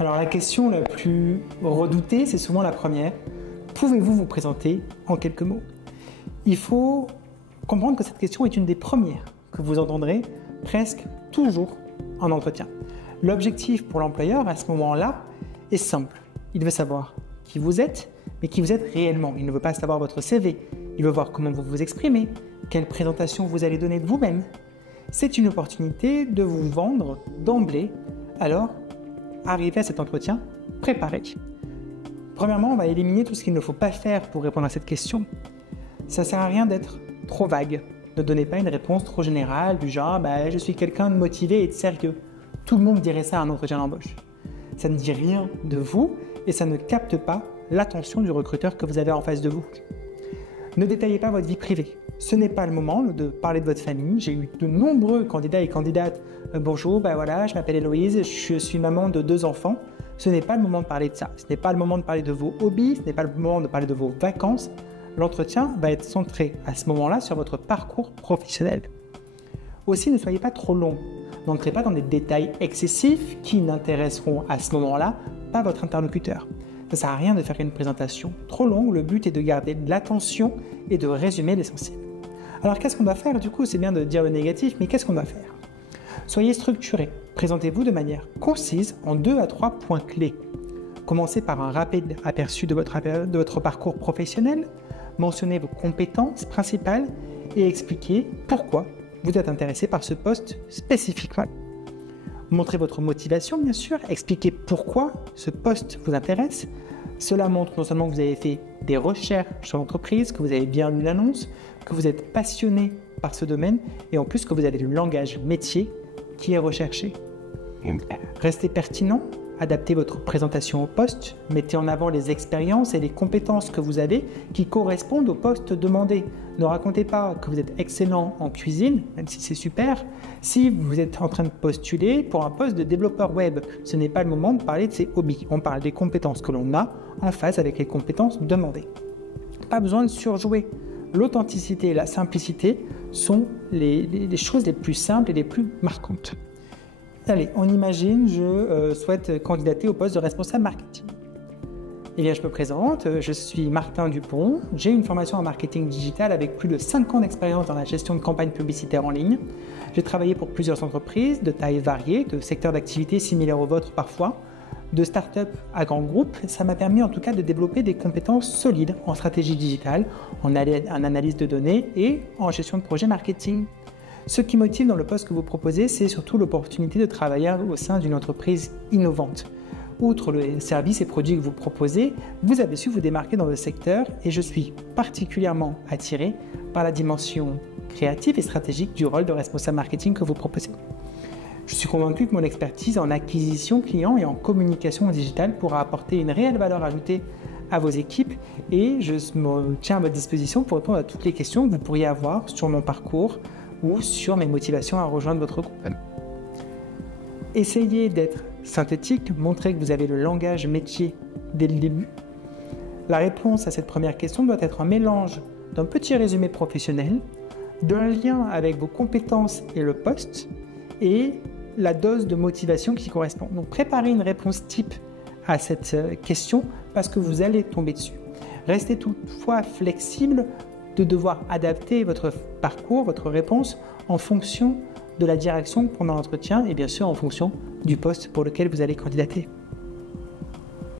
Alors la question la plus redoutée, c'est souvent la première. Pouvez-vous vous présenter en quelques mots? Il faut comprendre que cette question est une des premières que vous entendrez presque toujours en entretien. L'objectif pour l'employeur à ce moment-là est simple. Il veut savoir qui vous êtes, mais qui vous êtes réellement. Il ne veut pas savoir votre CV. Il veut voir comment vous vous exprimez, quelle présentation vous allez donner de vous-même. C'est une opportunité de vous vendre d'emblée. Alors, arrivez à cet entretien préparé. Premièrement, on va éliminer tout ce qu'il ne faut pas faire pour répondre à cette question. Ça ne sert à rien d'être trop vague. Ne donnez pas une réponse trop générale du genre « je suis quelqu'un de motivé et de sérieux ». Tout le monde dirait ça à un entretien d'embauche. Ça ne dit rien de vous et ça ne capte pas l'attention du recruteur que vous avez en face de vous. Ne détaillez pas votre vie privée. Ce n'est pas le moment de parler de votre famille. J'ai eu de nombreux candidats et candidates. Bonjour, je m'appelle Héloïse, je suis maman de 2 enfants. Ce n'est pas le moment de parler de ça. Ce n'est pas le moment de parler de vos hobbies, ce n'est pas le moment de parler de vos vacances. L'entretien va être centré à ce moment-là sur votre parcours professionnel. Aussi, ne soyez pas trop long. N'entrez pas dans des détails excessifs qui n'intéresseront à ce moment-là pas votre interlocuteur. Ça ne sert à rien de faire une présentation trop longue. Le but est de garder de l'attention et de résumer l'essentiel. Alors, qu'est-ce qu'on doit faire? Du coup, c'est bien de dire le négatif, mais qu'est-ce qu'on doit faire? Soyez structuré. Présentez-vous de manière concise en 2 à 3 points clés. Commencez par un rapide aperçu de votre parcours professionnel. Mentionnez vos compétences principales et expliquez pourquoi vous êtes intéressé par ce poste spécifiquement. Montrez votre motivation, bien sûr. Expliquez pourquoi ce poste vous intéresse. Cela montre non seulement que vous avez fait des recherches sur l'entreprise, que vous avez bien lu l'annonce, que vous êtes passionné par ce domaine et en plus que vous avez le langage métier qui est recherché. Restez pertinent, adaptez votre présentation au poste, mettez en avant les expériences et les compétences que vous avez qui correspondent au poste demandé. Ne racontez pas que vous êtes excellent en cuisine, même si c'est super, si vous êtes en train de postuler pour un poste de développeur web. Ce n'est pas le moment de parler de ses hobbies. On parle des compétences que l'on a en phase avec les compétences demandées. Pas besoin de surjouer. L'authenticité et la simplicité sont les choses les plus simples et les plus marquantes. Allez, on imagine, je souhaite candidater au poste de responsable marketing. Eh bien, je me présente, je suis Martin Dupont, j'ai une formation en marketing digital avec plus de 5 ans d'expérience dans la gestion de campagnes publicitaires en ligne. J'ai travaillé pour plusieurs entreprises de tailles variées, de secteurs d'activité similaires aux vôtres parfois, de start-up à grands groupes. Ça m'a permis en tout cas de développer des compétences solides en stratégie digitale, en analyse de données et en gestion de projets marketing. Ce qui motive dans le poste que vous proposez, c'est surtout l'opportunité de travailler au sein d'une entreprise innovante. Outre les services et produits que vous proposez, vous avez su vous démarquer dans le secteur et je suis particulièrement attiré par la dimension créative et stratégique du rôle de responsable marketing que vous proposez. Je suis convaincu que mon expertise en acquisition client et en communication digitale pourra apporter une réelle valeur ajoutée à vos équipes et je me tiens à votre disposition pour répondre à toutes les questions que vous pourriez avoir sur mon parcours ou sur mes motivations à rejoindre votre groupe. Essayez d'être synthétique, montrez que vous avez le langage métier dès le début. La réponse à cette première question doit être un mélange d'un petit résumé professionnel, d'un lien avec vos compétences et le poste, et la dose de motivation qui correspond. Donc préparez une réponse type à cette question parce que vous allez tomber dessus. Restez toutefois flexible de devoir adapter votre parcours, votre réponse en fonction de la direction que prend l'entretien et bien sûr en fonction du poste pour lequel vous allez candidater.